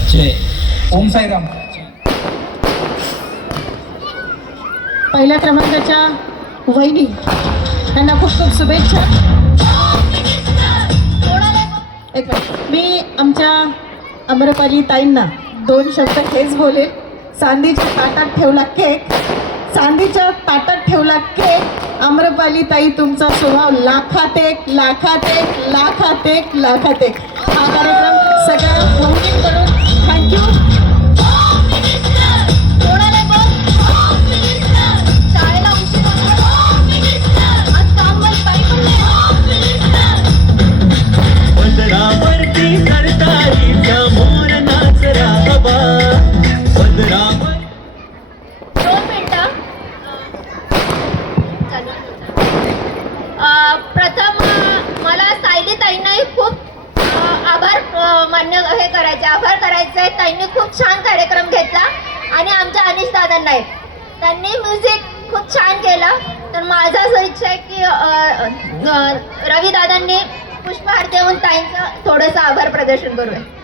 जय ओम साईराम. पहिल्या क्रमांकाच्या वहिनी त्यांना खूप खूप शुभेच्छा. एक मिनिट, मी आमच्या अमरपाली ताईंना 2 शब्द हेच बोलेल. चांदीच्या ताटात ठेवला केक, चांदीच्या ताटात ठेवला केक. अमरपाली ताई, तुमचा स्वभाव लाखात एक, लाखात एक, लाखात एक, लाखात एक. हा कार्यक्रम सगळ्या वहिनींकडून थँक्यू. प्रथम मला सायली ताईंनाही खूप आभार करायचे. ताईंनी खूप छान कार्यक्रम घेतला. आणि आमच्या अनिश दादांनाही त्यांनी म्युझिक खूप छान केलं. तर माझं असं इच्छा आहे की रवी दादांनी पुष्पहार देऊन ताईंचं थोडंसं आभार प्रदर्शन करूया.